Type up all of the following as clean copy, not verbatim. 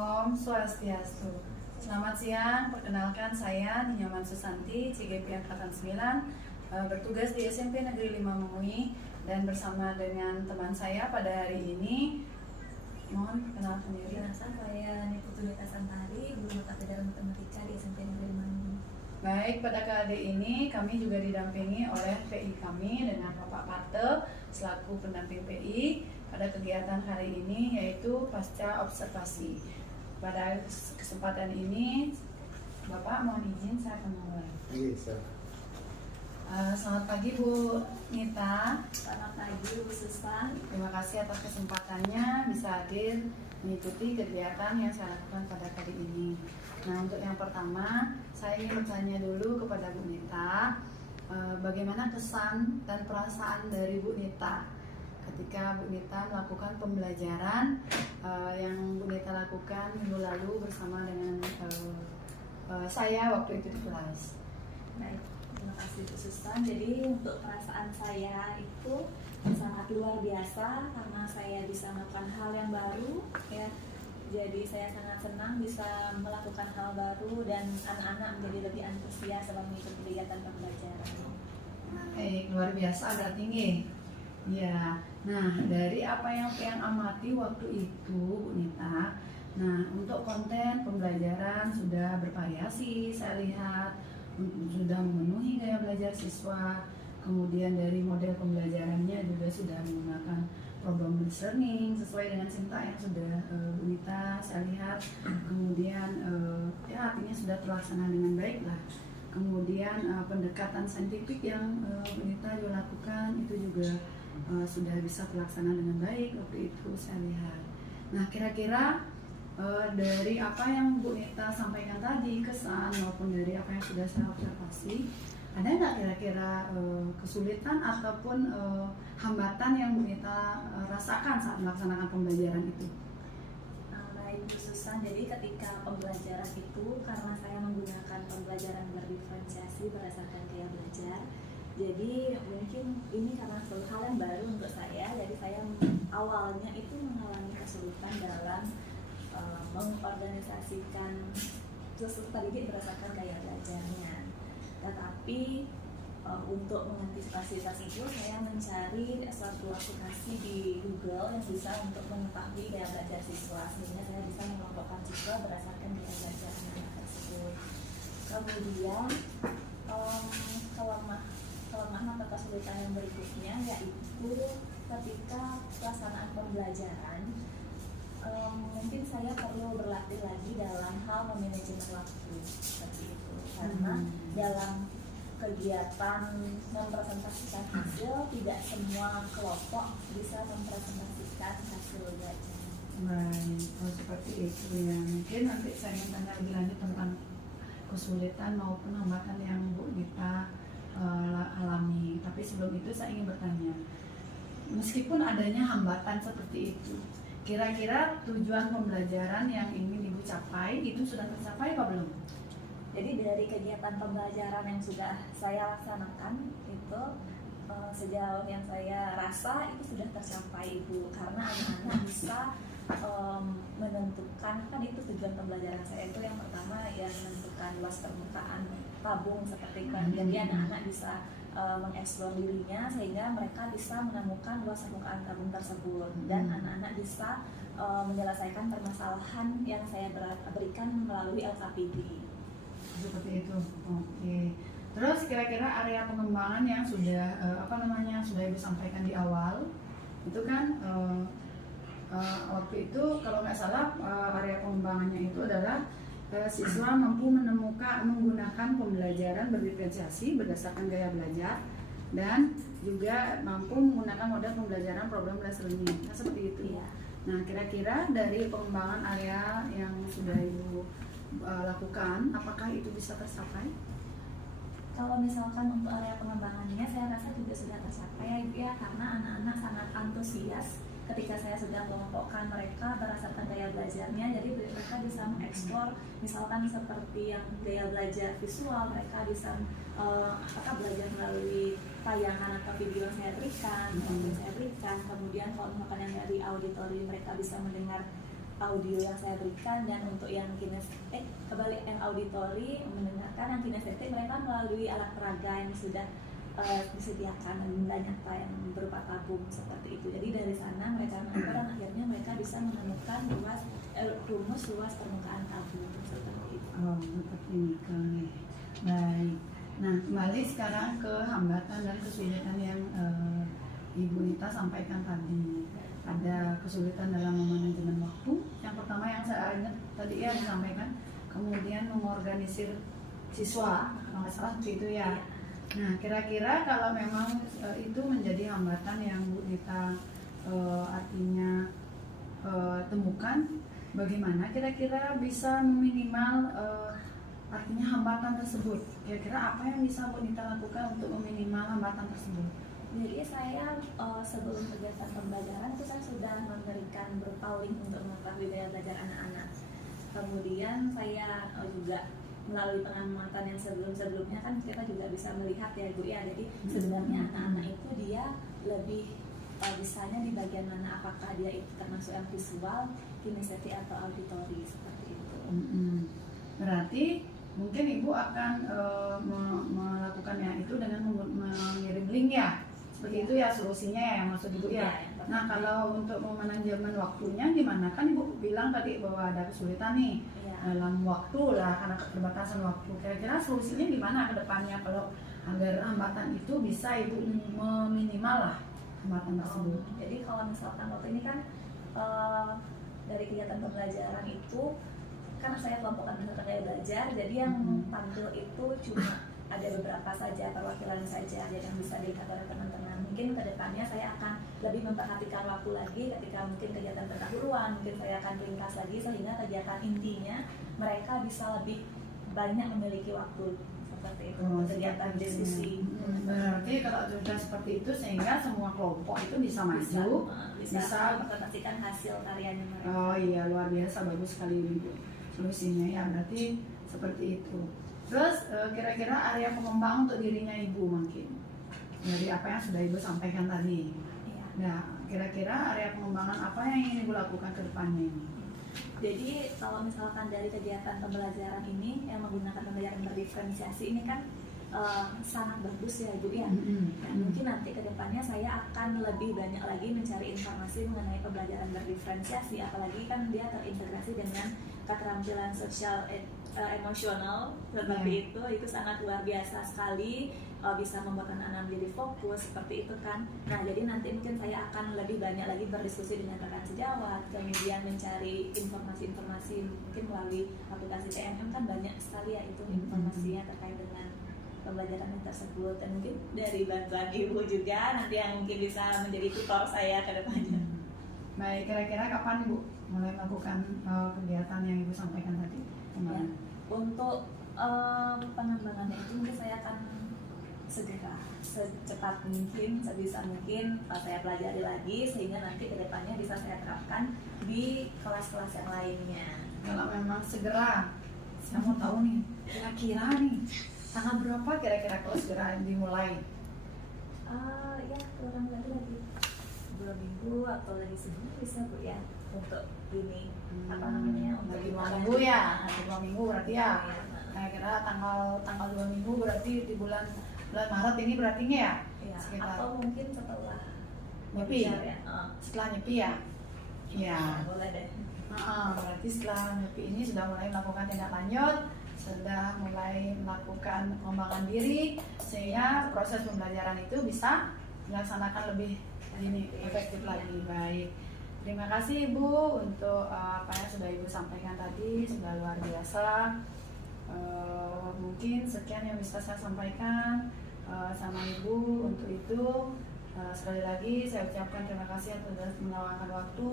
Om Swastiastu. Selamat siang, perkenalkan saya Ninyaman Susanti, CGP Angkatan 9, bertugas di SMP Negeri 5 Memui, dan bersama dengan teman saya pada hari ini. Mohon perkenalkan diri. Saya Niputulita Santari, guru mata pelajaran matematika di SMP Negeri 5 Memui. Baik, pada kali ini kami juga didampingi oleh PI kami dengan Bapak Pate selaku pendamping PI pada kegiatan hari ini, yaitu pasca observasi. Pada kesempatan ini, Bapak mohon izin saya akan memulai. Bisa. Selamat pagi Bu Nita. Selamat pagi Bu Susan. Terima kasih atas kesempatannya bisa hadir mengikuti kegiatan yang saya lakukan pada kali ini. Nah, untuk yang pertama, saya ingin bertanya dulu kepada Bu Nita, bagaimana kesan dan perasaan dari Bu Nita ketika Bu Nita melakukan pembelajaran yang Bu Nita lakukan minggu lalu bersama dengan saya waktu itu di kelas. Baik, terima kasih Bu Susan. Jadi untuk perasaan saya itu sangat luar biasa karena saya bisa melakukan hal yang baru, ya. Jadi saya sangat senang bisa melakukan hal baru dan anak-anak menjadi lebih antusias dalam mengikuti kegiatan pembelajaran. Luar biasa, agak tinggi. Ya, nah dari apa yang amati waktu itu Bu Nita, nah untuk konten pembelajaran sudah bervariasi, saya lihat sudah memenuhi gaya belajar siswa. Kemudian dari model pembelajarannya juga sudah menggunakan problem learning sesuai dengan Sinta yang sudah Bu Nita saya lihat. Kemudian ya artinya sudah terlaksana dengan baik lah. Kemudian pendekatan saintifik yang Bu Nita juga lakukan itu juga sudah bisa terlaksana dengan baik waktu itu saya lihat. Nah, kira-kira dari apa yang Bu Nita sampaikan tadi, kesan maupun dari apa yang sudah saya observasi, ada nggak kira-kira kesulitan ataupun hambatan yang Bu Nita rasakan saat melaksanakan pembelajaran itu? Baik Bu Susan, jadi ketika pembelajaran itu karena saya menggunakan pembelajaran berdiferensiasi berdasarkan gaya belajar, jadi mungkin ini karena suatu hal yang baru untuk saya, jadi saya awalnya itu mengalami kesulitan dalam mengorganisasikan peserta didik berdasarkan gaya belajarnya. Tetapi untuk mengantisipasi tersebut, saya mencari suatu aplikasi di Google yang bisa untuk mengetahui gaya belajar siswa, sehingga saya bisa mengelompokkan siswa berdasarkan gaya belajar anak tersebut. Kemudian kelemahan atau kesulitan yang berikutnya yaitu ketika pelaksanaan pembelajaran, mungkin saya perlu berlatih lagi dalam hal memanajemen waktu seperti itu, karena dalam kegiatan mempresentasikan hasil tidak semua kelompok bisa mempresentasikan hasil belajar. Baik, seperti itu ya. Mungkin nanti saya ingin tanya lebih lanjut tentang kesulitan maupun hambatan yang Bu Nita alami. Tapi sebelum itu saya ingin bertanya, meskipun adanya hambatan seperti itu, kira-kira tujuan pembelajaran yang ingin Ibu capai itu sudah tercapai apa belum? Jadi dari kegiatan pembelajaran yang sudah saya laksanakan itu sejauh yang saya rasa itu sudah tercapai Ibu, karena anak-anak bisa menentukan, kan itu tujuan pembelajaran saya itu yang pertama ya menentukan luas permukaan tabung seperti itu. Jadi anak-anak bisa mengeksplor dirinya sehingga mereka bisa menemukan luas permukaan tabung tersebut, dan anak-anak bisa menyelesaikan permasalahan yang saya berikan melalui LKPD. Seperti itu. Oke. Terus kira-kira area pengembangan yang sudah sudah Ibu sampaikan di awal itu kan waktu itu kalau nggak salah area pengembangannya itu adalah siswa mampu menggunakan pembelajaran berdiferensiasi berdasarkan gaya belajar dan juga mampu menggunakan model pembelajaran problem-based learning. Nah, seperti itu. Iya. Nah, kira-kira dari pengembangan area yang sudah Ibu lakukan, apakah itu bisa tercapai? Kalau misalkan untuk area pengembangannya, saya rasa juga sudah tercapai ya, karena anak-anak sangat antusias ketika saya sudah mengelompokkan mereka berdasarkan gaya belajarnya. Jadi mereka bisa mengeksplor, misalkan seperti yang gaya belajar visual, mereka bisa belajar melalui tayangan atau video yang saya berikan. Kemudian kalau misalkan yang dari auditori, mereka bisa mendengar audio yang saya berikan, dan untuk yang kebalik yang auditori mendengarkan, yang kinestetik mereka melalui alat peraga yang sudah disediakan dan benda nyata yang berupa tabung seperti itu. Jadi dari sana mereka mengukur dan akhirnya mereka bisa menemukan rumus luas permukaan tabung seperti itu. Oh, seperti ini. Baik. Nah, kembali sekarang ke hambatan dan kesulitan yang Ibu Nita sampaikan tadi. Ada kesulitan dalam memanajemen waktu. Yang pertama yang saya ingat tadi ya disampaikan, kemudian mengorganisir siswa, kalau nggak salah seperti itu ya. Nah, kira-kira kalau memang itu menjadi hambatan yang Bu Nita artinya temukan, bagaimana kira-kira bisa meminimal artinya hambatan tersebut? Kira-kira apa yang bisa Bu Nita lakukan untuk meminimal hambatan tersebut? Jadi saya sebelum kegiatan pembelajaran itu saya sudah memberikan berupa link untuk mengetahui gaya belajar anak-anak. Kemudian saya juga melalui pengamatan yang sebelum-sebelumnya kan kita juga bisa melihat ya Bu ya. Jadi sebenarnya anak-anak itu dia lebih bisanya di bagian mana, apakah dia itu termasuk yang visual, kinestetik atau auditori seperti itu. Berarti mungkin Ibu akan melakukannya itu dengan mengirim link ya, seperti itu ya solusinya ya, maksud Ibu ya. Nah, kalau untuk memanajemen waktunya gimana? Kan Ibu bilang tadi bahwa ada kesulitan nih dalam waktu lah, karena keterbatasan waktu. Kira-kira solusinya gimana ke depannya kalau agar hambatan itu bisa Ibu meminimal lah hambatan tersebut? Jadi kalau misalkan waktu ini kan dari kegiatan pembelajaran itu kan saya kelompokkan misalkan gaya belajar, jadi yang tampil itu cuma ada beberapa saja, perwakilan saja, jadi yang bisa dilihat oleh teman-teman. Mungkin kedepannya saya akan lebih memperhatikan waktu lagi ketika mungkin kegiatan pendahuluan, mungkin saya akan ringkas lagi sehingga kegiatan intinya mereka bisa lebih banyak memiliki waktu seperti itu, kegiatan diskusi. Berarti kalau sudah seperti itu sehingga semua kelompok itu bisa maju, bisa mempresentasikan hasil karyanya mereka. Oh iya, luar biasa, bagus sekali Ibu solusinya ya, berarti seperti itu. Terus kira-kira area pengembangan untuk dirinya Ibu mungkin dari apa yang sudah Ibu sampaikan tadi. Iya. Nah, kira-kira area pengembangan apa yang ingin Ibu lakukan ke depannya ini? Jadi kalau misalkan dari kegiatan pembelajaran ini yang menggunakan pembelajaran berdiferensiasi ini kan sangat bagus ya Ibu ya. Dan mungkin nanti ke depannya saya akan lebih banyak lagi mencari informasi mengenai pembelajaran berdiferensiasi, apalagi kan dia terintegrasi dengan keterampilan sosial emosional seperti itu sangat luar biasa sekali, bisa membuat anak-anak menjadi fokus seperti itu kan. Nah, jadi nanti mungkin saya akan lebih banyak lagi berdiskusi dengan rekan sejawat, kemudian mencari informasi-informasi mungkin melalui aplikasi TMM kan banyak sekali ya itu informasinya terkait dengan pembelajaran tersebut, dan mungkin dari bantuan Ibu juga nanti yang mungkin bisa menjadi tutor saya ke depannya. Baik, kira-kira kapan Ibu mulai melakukan kegiatan yang Ibu sampaikan tadi? Ya, untuk pengembangannya itu mungkin saya akan segera, secepat mungkin, sebisa mungkin saya pelajari lagi sehingga nanti ke depannya bisa saya terapkan di kelas-kelas yang lainnya. Kalau memang segera, saya mau tahu nih, kira-kira nih tanggal berapa kira-kira kalau segera dimulai? Ya kurang lebih lagi 2 minggu atau lagi sebulan bisa Bu ya untuk ini apa namanya untuk lagi 2 minggu ya, nanti 2 minggu berarti ya. Kira-kira tanggal 2 minggu berarti di bulan Maret ini berarti ya? Ya, sekitar atau mungkin setelah nyepi ya. Setelah nyepi ya? Iya. Boleh deh. Berarti setelah nyepi ini sudah mulai melakukan tindak lanjut, sudah mulai melakukan pengembangan diri sehingga proses pembelajaran itu bisa dilaksanakan lebih efektif lagi. Baik, terima kasih Ibu untuk apa yang sudah Ibu sampaikan tadi, sudah luar biasa. Mungkin sekian yang bisa saya sampaikan sama Ibu. Untuk itu sekali lagi saya ucapkan terima kasih atas meluangkan waktu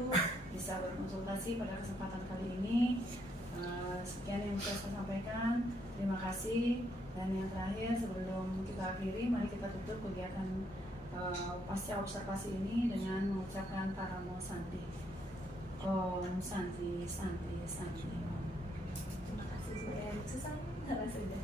bisa berkonsultasi pada kesempatan kali ini. Sekian yang bisa saya sampaikan, terima kasih. Dan yang terakhir sebelum kita akhiri, mari kita tutup kegiatan pasca observasi ini dengan mengucapkan Paramo Santi. Om Santi, Santi, Santi. Terima kasih sudah susah rasanya.